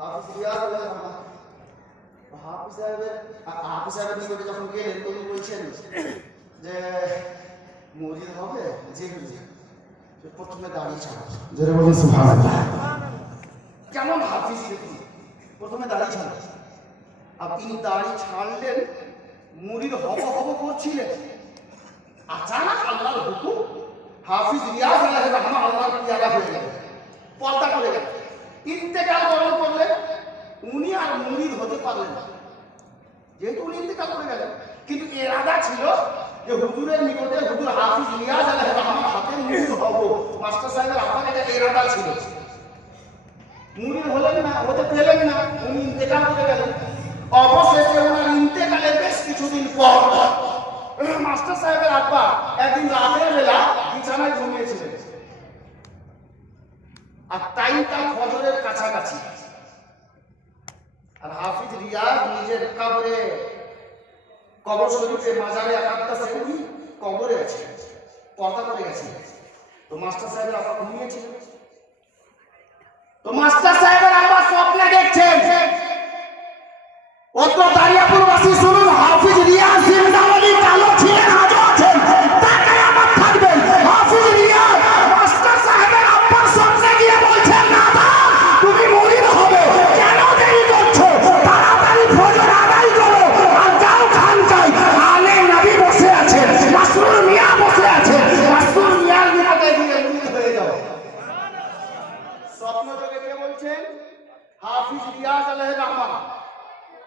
হাফিজ রিয়াজ হাফিজ সাহেবের নিকটে যখন গেলেন তখন বলছেন যে মরিদ হবে যে প্রথমে দাঁড়িয়ে ছাড়া জোরে বলুন সুবহানাল্লাহ। কেমন হাফিজ দেখুন, প্রথমে দাঁড়িয়ে ছাড়া। আপনি দাঁড়িয়ে ছাড়লেন, মুরিদ হব করছিলেন, আচানক আল্লাহর হুকুম হাফিজ রিয়াজ আলাইহির রহমা আল্লাহর পিয়ারা হয়ে গেল, পর্দা করে গেল, ইন্তেকাল বরণ করলেন। উনি আর মুরিদ হতে পারলেন না, যেহেতু উনি ইন্তেকাল করে গেলেন। কিন্তু এরাদা ছিল যে হুজুরের নিকটে হুজুর হাফিজ রিয়াজ আলাইহির রহমার হাতে মুরিদ হব। মাস্টার সাহেবের আপনার এটা এরাদা ছিল। মুরিদ হলেন না, হতে পেলেন না, উনি ইন্তেকাল করে গেলেন। অবশেষে ওনার ইন্তেকালের বেশ কিছুদিন পর মাস্টার সাহেবের আব্বা একদিন রাতের বেলা বিছানায় ঘুমিয়েছিলেন, আর টাইমটা ফজরের কাছাকাছি। আর হাফিজ রিয়াজ নিজের কবর শরীফে মাজারে একাত্তাসে উনি কবরে আছে, পর্দা করে গেছে। তো মাস্টার সাহেবের আব্বা ঘুমিয়েছিলেন। তো মাস্টার সাহেবের আব্বা স্বপ্নে দেখছেন, অত দারিয়াপুরবাসী শুনুন, হাফিজ রিয়াজ জিন্দাবাদী কালো ছিলেন, আজও আছেন, তাকে আমার থাকবেন। হাফিজ রিয়াজ মাস্টার সাহেবের আব্বার স্বপ্নে গিয়ে বলছেন, না তুমি মুরিদ হবে, কেন দেরি করছো, তাড়াতাড়ি ফজর আদায় করো আর যাও খানকায়। আলে নবী বসে আছেন, মাসরুর মিয়া বসে আছেন, মাসরুর মিয়ার নিকটে গিয়ে মুরিদ হয়ে যাও। স্বপ্ন যোগে কে বলছেন? হাফিজ রিয়াজ আলাইহির রহমা।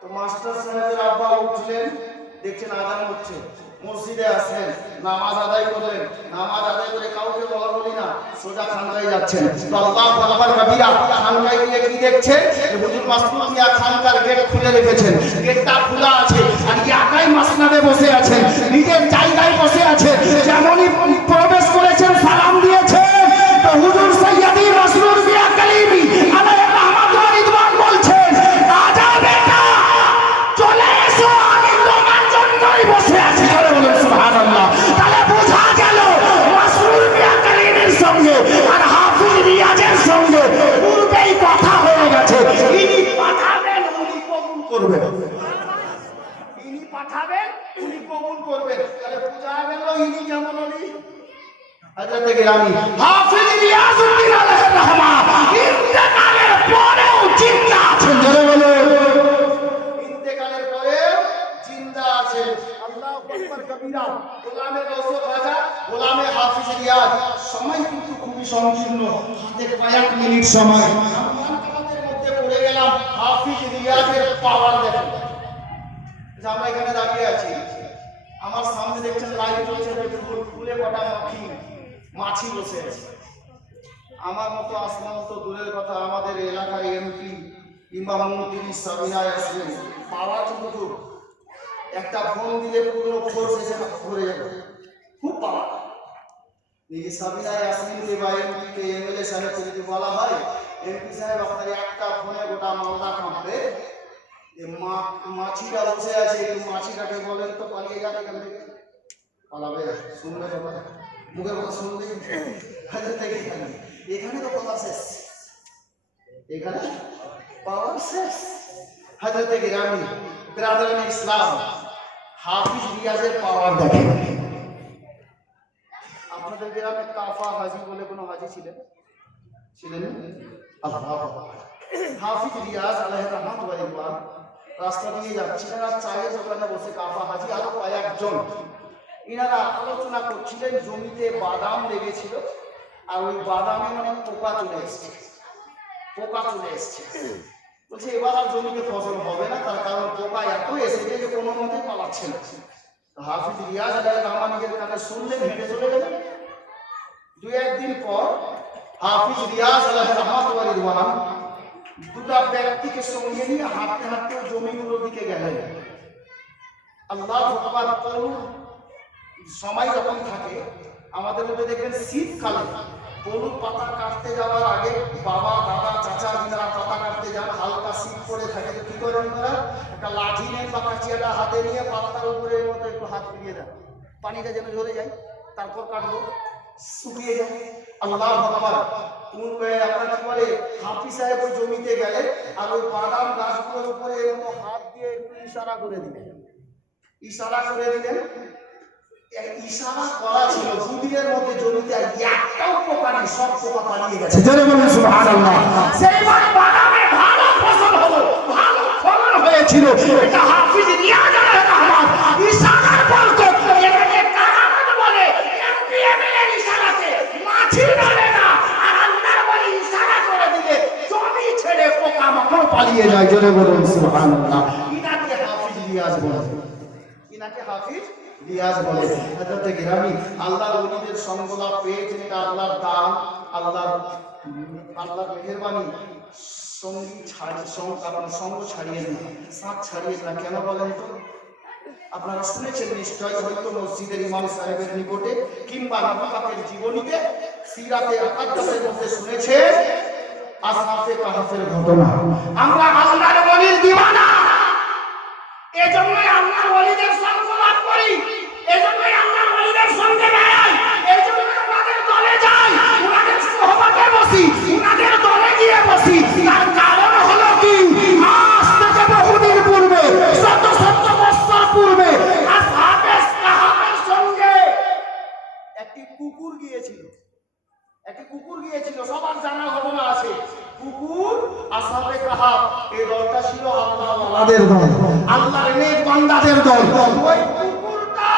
তো মাস্টার সাহেবের আব্বা উঠলেন, দেখছেন আযান হচ্ছে, মসজিদে আসেন, নামাজ আদায় করলেন। নামাজ আদায় করে কাউকে বলি না, সোজা খানকায় যাচ্ছেন। তো আল্লাহু আকবার কাবীরা, খানকায় গিয়ে কি দেখছেন? হুজুর মাসরুর মিয়া খানকার গেট খুলে রেখেছেন, গেটটা খোলা আছে, আর একাই মাসনাদে বসে আছেন, নিজের জায়গায় বসে আছেন। যেমনই প্রবেশ করেছেন, সালাম দিয়েছেন, তো হুজুর সৈয়দি মাসরুর মিয়া কালিমি আলাইহির রহমাত ওয়া রিদওয়ান বলছেন, আজা বেটা চলে এসো, আমি তোমার জন্যই বসে আছি। জোরে বলুন সুবহানাল্লাহ। তাহলে বোঝা গেল মাসরুর মিয়া কালিমির সঙ্গে আর হাফিজ রিয়াজের সঙ্গে পূর্বেই কথা হয়ে গেছে। ইনি পাঠাবেন, উনি কবুল করবেন, ইনি পাঠাবেন, উনি কবুল করবেন। তাহলে বোঝা গেল ইনি যেমন উনি হযরত গিরামি হাফিজ রিয়াজউদ্দিন আলাইহির রহমা ইন্তেকালের পরেও জিন্দা আছেন। জোরে বলুন, ইন্তেকালের পরেও জিন্দা আছেন। আল্লাহু আকবার কবীরা। গোলামে গৌসে খাজা, গোলামে হাফিজ রিয়াজ। সময় কিন্তু খুবই সংকীর্ণ, হাতে কয়েক মিনিট সময়। আমাদের মধ্যে পড়ে গেলাম হাফিজ রিয়াজের পাওয়ার দেখেন। যে আমরা এখানে দাঁড়িয়ে আছি, আমার সামনে দেখছেন লাইট জ্বলছে, ফুলে কটা মাছি বসে আছে। আমার মতো আসমান তো দূরের কথা, আমাদের এলাকায় এমপি ইমামতি সাবিনা ইয়াসমিন পাওয়া কিন্তু একটা ফোন দিলে পুরো ফোর্স এসে ঘুরে যাবে, খুব পাওয়া। এই সাবিনা ইয়াসমিন বা এমপি কে এমএলএ সাহেব যদি বলা হয়, এমপি সাহেব আপনার একটা ফোনে গোটা মালদা কাঁপবে। মাছিটা বসে আছে, এই মাছিটাকে বলেন তো পালিয়ে যাবে, এখান থেকে পালাবে, শুনবে কথা, মুখের কথা শুনবে, এখানে তো কথা শেষ, এখানে পাওয়ার শেষ। হযরত গিরামি বিরাদরান ইসলাম হাফিজ রিয়াজের পাওয়ার দেখেন। আপনাদের গ্রামে কাফা হাজি বলে কোনো হাজি ছিলেন? হাফিজ রিয়াজ আলাইহির রহমাত ওয়া রিদওয়ান রাস্তা দিয়ে যাচ্ছিলেন, আর চায়ের দোকানে বসে কাফা হাজি আরো কয়েকজন ইনারা আলোচনা করছিলেন। জমিতে বাদাম লেগেছিল, আর ওই বাদামে পোকা চলে এসছে, বলছে এবার আর জমিতে ফসল হবে না, তার কারণ পোকা এত এসেছে যে কোনো মতে পালাচ্ছে না। হাফিজ রিয়াজ আলাইহির রহমান নিজের কানে শুনলেন, হেঁটে চলে গেলেন। দু একদিন পর হাফিজ রিয়াজ আলাইহির রহমাত ওয়া রিদওয়ান দুটা ব্যক্তিকে সঙ্গে নিয়ে হাঁটতে হাঁটতে জমিগুলোর দিকে গেলেন। আল্লাহু আকবার। সময় যখন থাকে আমাদের মধ্যে দেখবেন শীতকালে হলুদ পাতা কাটতে যাওয়ার আগে বাবা দাদা চাচা যারা পাতা কাটতে যান, হালকা শীত পড়ে থাকে, তো কি করেন তারা? একটা লাঠি নেন বা কাঁচিয়াটা হাতে নিয়ে পাতার উপরে মতো একটু হাত ফিরিয়ে দেন, পানিটা যেন ঝরে যায়, তারপর কাটবো, শুকিয়ে যায়। আল্লাহু আকবার। আপনার কি বলে হাফিজ সাহেব ওই জমিতে গেলে আর ওই বাদাম গাছগুলোর উপরে এরকম হাত দিয়ে একটু ইশারা করে দিলেন, ইশারা করে দিলেন। ইশারা করা ছিল দুদিনের মধ্যে জমিতে আর একটাও পোকা নেই, সব পোকা পালিয়ে গেছে। জোরে বলুন সুবহানাল্লাহ। সেইবার বাদামে ভালো ফসল হলো, ভালো ফলন হয়েছিল। এটা হাফিজ রিয়াজ আলাইহির রহমান ইশারার বরকত, এটাকে কারামত বলে। এমপিএমএল এর ইশারাতে মাছি ধরে না, আর আল্লাহর বলি ইশারা করে দিলে জমি ছেড়ে পোকামাকড় পালিয়ে যায়। জোরে বলুন সুবহানাল্লাহ। ইনাকে হাফিজ রিয়াজ বলে, ইনাকে হাফিজ রিয়াজ বলে। হযরত গিরামি আল্লাহর ওলিদের সঙ্গ লাভ পেয়েছেন, এটা আল্লাহর দান, আল্লাহর মেহেরবানি। সঙ্গী সঙ্গ ছাড়িয়ে দিন, সাথ ছাড়িয়ে না। কেন বলেন তো? আপনারা শুনেছেন নিশ্চয়, হয়তো মসজিদের ইমাম সাহেবের নিকটে কিংবা নবী পাকের জীবনীতে সিরাতে আকাদ্দাসের মধ্যে শুনেছেন আসহাবে কাহফের ঘটনা। আমরা আল্লাহর ওলির দিওয়ানা, এজন্যই আল্লাহর ওলিদের সঙ্গ লাভ করি, এজন্যই আল্লাহর ওলিদের সঙ্গে বেড়াই, এজন্যই ওনাদের দলে যাই, ওনাদের সোহবতে বসি, ওনাদের দলে গিয়ে বসি। তার কারণ হলো কি? আজ থেকে বহুদিন পূর্বে, শত শত বছর পূর্বে আসহাবে কাহফের সঙ্গে একটি কুকুর গিয়েছিল, একটি কুকুর গিয়েছিল। সবার জানা ঘটনা আছে। কুকুর আসহাবে কাহফ, এই দলটা ছিল আল্লাহওয়ালাদের দল, আল্লাহর নেক বান্দাদের দল। ওই কুকুরটা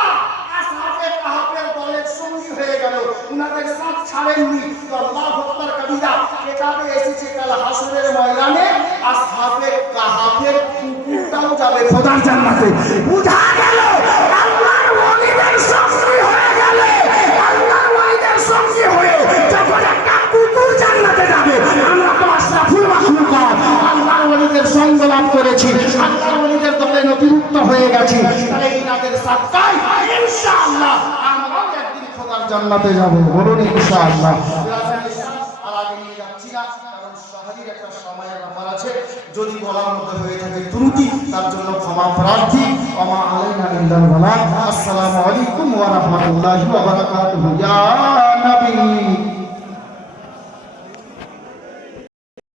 আসহাবে কাহফের দলের সঙ্গী হয়ে গেল, উনাদের সাথ ছাড়েননি। আল্লাহু আকবার কবিরা কিতাবে এসেছে কাল হাসরের ময়দানে আসহাবে কাহফের কুকুরটাও যাবে খোদার জান্নাতে। বুঝা গেল আল্লাহর ওলিদের সঙ্গী হয়ে গেলে, আল্লাহর ওলিদের সঙ্গী হয়ে যখন একটা কুকুর জান্নাতে যাবে, আমরা তো আশরাফুল মাখলুক আল্লাহর ওলিদের সঙ্গ লাভ করেছি, আল্লাহর ওলিদের দলে নথিভুক্ত হয়ে গেছি। তাহলে ইনাদের সাথকায় ইনশাআল্লাহ আমরাও একদিন খোদার জান্নাতে যাব। বলুন ইনশাআল্লাহ। আর আগে নিয়ে যাচ্ছি না, কারণ শহরের একটা সময়ের ব্যাপার আছে। যদি বলার মধ্যে হয়ে থাকে ত্রুটি, তার জন্য ক্ষমা প্রার্থী। ওমা আলাইনা ইল্লাল বালাগ। আসসালামু আলাইকুম ওয়া রাহমাতুল্লাহি ওয়া বারাকাতুহু। ইয়া নবী